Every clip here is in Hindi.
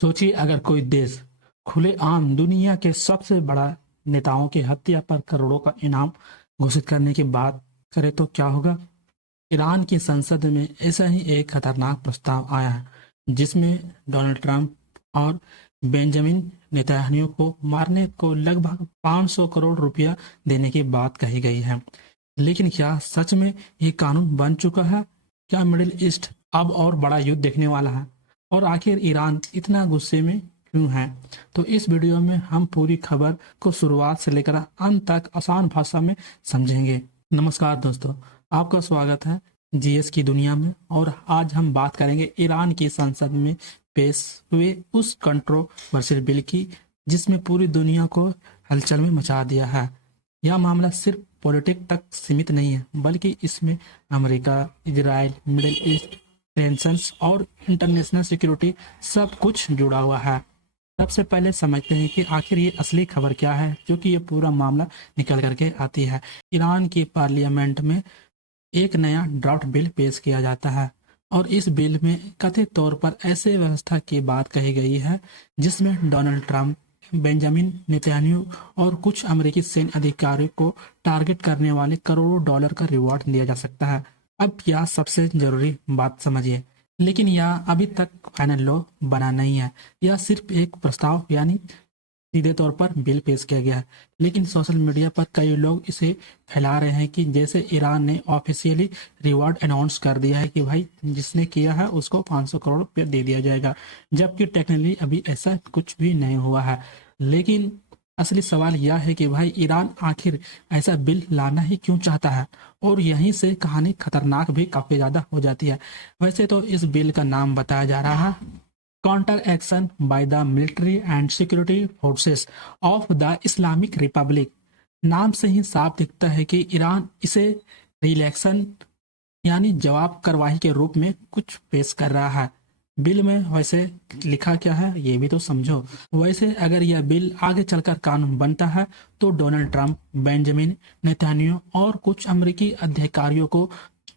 सोचिए अगर कोई देश खुलेआम दुनिया के सबसे बड़ा नेताओं की हत्या पर करोड़ों का इनाम घोषित करने की बात करे तो क्या होगा। ईरान की संसद में ऐसा ही एक खतरनाक प्रस्ताव आया है जिसमें डोनाल्ड ट्रंप और बेंजामिन नेतन्याहू को मारने को लगभग 500 करोड़ रुपया देने की बात कही गई है। लेकिन क्या सच में ये कानून बन चुका है? क्या मिडिल ईस्ट अब और बड़ा युद्ध देखने वाला है? और आखिर ईरान इतना गुस्से में क्यों है? तो इस वीडियो में हम पूरी खबर को शुरुआत से लेकर अंत तक आसान भाषा में समझेंगे। नमस्कार दोस्तों, आपका स्वागत है जीएस की दुनिया में। और आज हम बात करेंगे ईरान की संसद में पेश हुए उस कंट्रोवर्शियल बिल की जिसमें पूरी दुनिया को हलचल में मचा दिया है। यह मामला सिर्फ पॉलिटिक्स तक सीमित नहीं है, बल्कि इसमें America, Israel, middle east tensions और इंटरनेशनल सिक्योरिटी सब कुछ जुड़ा हुआ है। सबसे पहले समझते हैं कि आखिर ये असली खबर क्या है जो कि ये पूरा मामला निकल करके आती है। ईरान की पार्लियामेंट में एक नया ड्राफ्ट बिल पेश किया जाता है और इस बिल में कथित तौर पर ऐसे व्यवस्था की बात कही गई है जिसमें डोनाल्ड ट्रंप, बेंजामिन नेतन्याहू और कुछ अमेरिकी सैन्य अधिकारियों को टारगेट करने वाले करोड़ों डॉलर का रिवॉर्ड दिया जा सकता है। अब यह सबसे जरूरी बात समझिए, लेकिन यह अभी तक फाइनल लॉ बना नहीं है। यह सिर्फ एक प्रस्ताव यानी सीधे तौर पर बिल पेश किया गया है, लेकिन सोशल मीडिया पर कई लोग इसे फैला रहे हैं कि जैसे ईरान ने ऑफिशियली रिवॉर्ड अनाउंस कर दिया है कि भाई जिसने किया है उसको 500 करोड़ रुपये दे दिया जाएगा, जबकि टेक्निकली अभी ऐसा कुछ भी नहीं हुआ है। लेकिन असली सवाल यह है कि भाई ईरान आखिर ऐसा बिल लाना ही क्यों चाहता है, और यहीं से कहानी खतरनाक भी काफी ज्यादा हो जाती है। वैसे तो इस बिल का नाम बताया जा रहा है counter action by the military and security forces of the Islamic Republic. नाम से ही साफ दिखता है कि ईरान इसे रिएक्शन यानी जवाब कार्रवाई के रूप में कुछ पेश कर रहा है। बिल में वैसे लिखा क्या है ये भी तो समझो। वैसे अगर यह बिल आगे चलकर कानून बनता है तो डोनाल्ड ट्रंप, बेंजामिन नेतन्याहू और कुछ अमेरिकी अधिकारियों को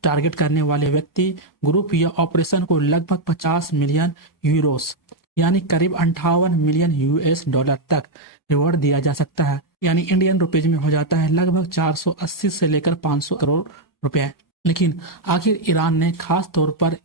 टारगेट करने वाले व्यक्ति, ग्रुप या ऑपरेशन को लगभग 50 मिलियन यूरोस यानी करीब 58 मिलियन यूएस डॉलर तक रिवॉर्ड दिया जा सकता है। यानी इंडियन रुपीज में हो जाता है लगभग 480 से लेकर 500 करोड़ रुपए। लेकिन आखिर ईरान ने खास तौर पर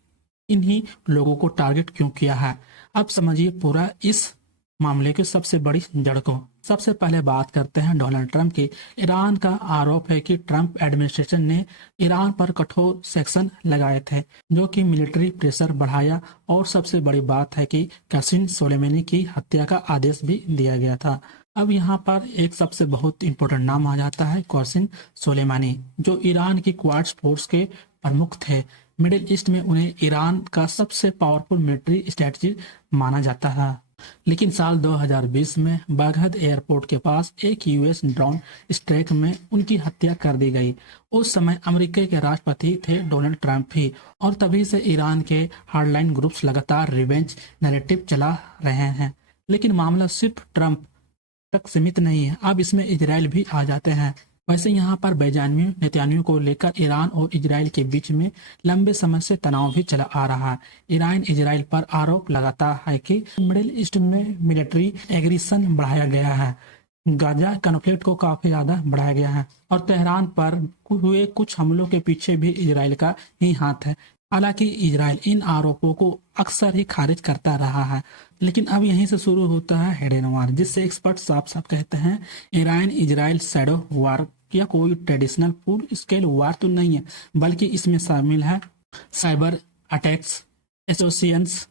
इन्हीं लोगों को टारगेट क्यों किया है? अब समझिए पूरा इस मामले की सबसे बड़ी जड़ को। सबसे पहले बात करते हैं डोनाल्ड ट्रंप की। ईरान का आरोप है कि ट्रंप एडमिनिस्ट्रेशन ने ईरान पर कठोर सैंक्शन लगाए थे जो कि मिलिट्री प्रेशर बढ़ाया, और सबसे बड़ी बात है कि कासिम सोलेमानी की हत्या का आदेश भी दिया गया था। अब यहाँ पर एक सबसे बहुत इंपॉर्टेंट नाम आ जाता है कासिम सोलेमानी, जो ईरान की क्वाड्स फोर्स के प्रमुख थे। मिडिल ईस्ट में उन्हें ईरान का सबसे पावरफुल मिलिट्री स्ट्रेटजी माना जाता है। लेकिन साल 2020 में बागहद एयरपोर्ट के पास एक यूएस ड्रोन स्ट्राइक में उनकी हत्या कर दी गई। उस समय अमेरिका के राष्ट्रपति थे डोनाल्ड ट्रंप ही, और तभी से ईरान के हार्डलाइन ग्रुप्स लगातार रिवेंज नैरेटिव चला रहे हैं। लेकिन मामला सिर्फ ट्रंप तक सीमित नहीं है, अब इसमें इजराइल भी आ जाते हैं। वैसे यहाँ पर बेंजामिन नेतन्याहू को लेकर ईरान और इजराइल के बीच में लंबे समय से तनाव भी चला आ रहा है। ईरान इजराइल पर आरोप लगाता है कि मिडिल ईस्ट में मिलिट्री एग्रेशन बढ़ाया गया है, गाजा कॉन्फ्लिक्ट को काफी ज्यादा बढ़ाया गया है, और तेहरान पर हुए कुछ हमलों के पीछे भी इजराइल का ही हाथ है। हालांकि इजराइल इन आरोपों को अक्सर ही खारिज करता रहा है, लेकिन अब यहीं से शुरू होता है हेडेन वार, जिससे एक्सपर्ट साफ साफ कहते हैं ईरान इजराइल शैडो वार या कोई ट्रेडिशनल फुल स्केल वार तो नहीं है, बल्कि इसमें शामिल है cyber attacks, associations,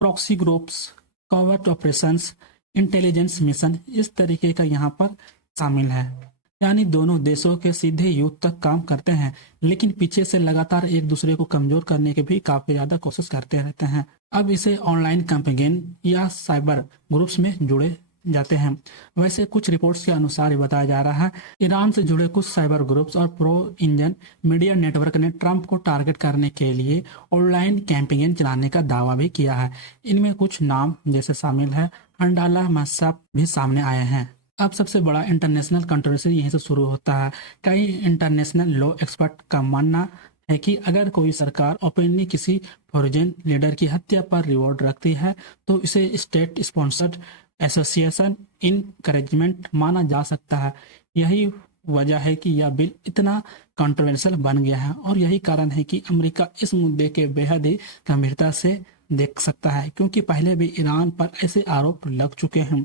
proxy groups, covert operations, intelligence mission, इस तरीके का यहाँ पर शामिल है। यानी दोनों देशों के सीधे युद्ध तक काम करते हैं, लेकिन पीछे से लगातार एक दूसरे को कमजोर करने की भी काफी ज्यादा कोशिश करते रहते हैं। अब इसे ऑनलाइन कैंपेन या साइबर ग्रुप्स में जुड़े जाते हैं। वैसे कुछ रिपोर्ट्स के अनुसार ये बताया जा रहा है ईरान से जुड़े कुछ साइबर ग्रुप्स और प्रो इंजन मीडिया नेटवर्क ने ट्रंप को टारगेट करने के लिए ऑनलाइन कैंपेन चलाने का दावा भी किया है। इनमें कुछ नाम जैसे शामिल है अंडाला मसाब भी सामने आए हैं। अब सबसे बड़ा इंटरनेशनल कंट्रोवर्सी यहीं से शुरू होता है। कई इंटरनेशनल लॉ एक्सपर्ट का मानना है कि अगर कोई सरकार ओपनली किसी फॉरेन लीडर की हत्या पर रिवॉर्ड रखती है तो इसे स्टेट स्पॉन्सर्ड एसोसिएशन इनकरेजमेंट माना जा सकता है। यही वजह है कि यह बिल इतना कंट्रोवर्शियल बन गया है और यही कारण है कि अमेरिका इस मुद्दे के बेहद ही गंभीरता से देख सकता है, क्योंकि पहले भी ईरान पर ऐसे आरोप लग चुके हैं।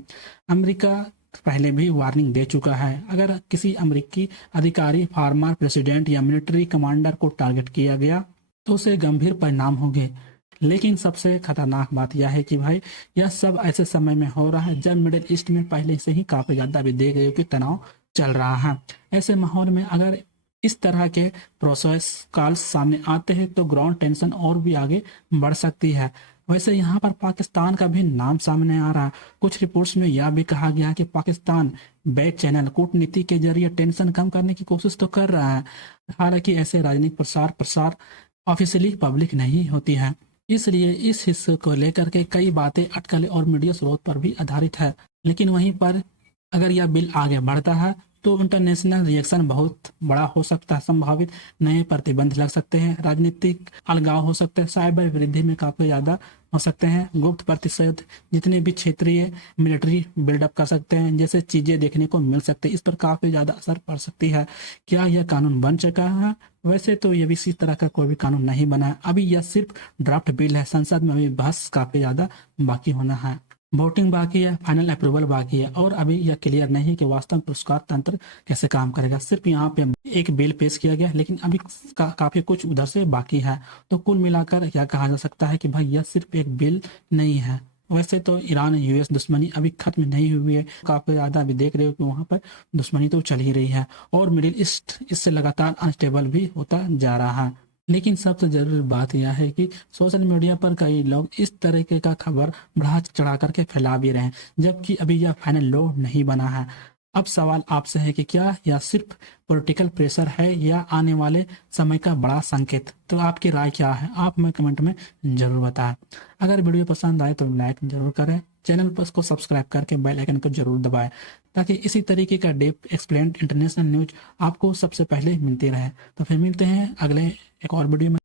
अमेरिका पहले भी वार्निंग दे चुका है। अगर किसी अमेरिकी अधिकारी, फार्मर प्रेसिडेंट या मिलिट्री कमांडर को टारगेट किया गया तो उसे गंभीर परिणाम होंगे। लेकिन सबसे खतरनाक बात यह है कि भाई यह सब ऐसे समय में हो रहा है जब मिडिल ईस्ट में पहले से ही काफी ज्यादा भी देख रहे हो कि तनाव चल रहा है। ऐसे माहौल में अगर इस तरह के प्रोसेस कॉल्स सामने आते हैं तो ग्राउंड टेंशन और भी आगे बढ़ सकती है। वैसे यहाँ पर पाकिस्तान का भी नाम सामने आ रहा है। कुछ रिपोर्ट्स में यह भी कहा गया है कि पाकिस्तान बैक चैनल कूटनीति के जरिए टेंशन कम करने की कोशिश तो कर रहा है, हालांकि ऐसे राजनीतिक प्रसार ऑफिशियली पब्लिक नहीं होती है, इसलिए इस हिस्से को लेकर के कई बातें अटकलें और मीडिया स्रोत पर भी आधारित है। लेकिन वहीं पर अगर यह बिल आगे बढ़ता है तो इंटरनेशनल रिएक्शन बहुत बड़ा हो सकता है। संभावित नए प्रतिबंध लग सकते हैं, राजनीतिक अलगाव हो सकते हैं, साइबर वृद्धि में काफी ज्यादा हो सकते हैं, गुप्त प्रतिशोध जितने भी क्षेत्रीय मिलिट्री बिल्डअप कर सकते हैं, जैसे चीजें देखने को मिल सकती है। इस पर काफी ज्यादा असर पड़ सकती है। क्या यह कानून बन चुका है? वैसे तो ये भी इसी तरह का कोई भी कानून नहीं बना है, अभी यह सिर्फ ड्राफ्ट बिल है। संसद में अभी बहस काफी ज्यादा बाकी होना है, वोटिंग बाकी है, फाइनल अप्रूवल बाकी है और अभी यह क्लियर नहीं है कि वास्तव में पुरस्कार तंत्र कैसे काम करेगा। सिर्फ यहाँ पे एक बिल पेश किया गया, लेकिन अभी काफी कुछ उधर से बाकी है। तो कुल मिलाकर यह कहा जा सकता है कि भाई यह सिर्फ एक बिल नहीं है। वैसे तो ईरान यूएस दुश्मनी अभी खत्म नहीं हुई है, काफी ज्यादा अभी देख रहे हो कि वहां पर दुश्मनी तो चल ही रही है और मिडिल ईस्ट इससे लगातार अनस्टेबल भी होता जा रहा है। लेकिन सबसे जरूरी बात यह है कि सोशल मीडिया पर कई लोग इस तरीके का खबर बढ़ा चढ़ा करके फैला भी रहे हैं, जबकि अभी यह फाइनल लॉ नहीं बना है। अब सवाल आपसे है कि क्या यह सिर्फ पॉलिटिकल प्रेशर है या आने वाले समय का बड़ा संकेत? तो आपकी राय क्या है? आप हमें कमेंट में जरूर बताएं। अगर वीडियो पसंद आए तो लाइक जरूर करें, चैनल पर इसको सब्सक्राइब करके बेल आइकन को जरूर दबाएं ताकि इसी तरीके का डीप एक्सप्लेन्ड इंटरनेशनल न्यूज आपको सबसे पहले मिलती रहे। तो फिर मिलते हैं अगले एक और वीडियो में।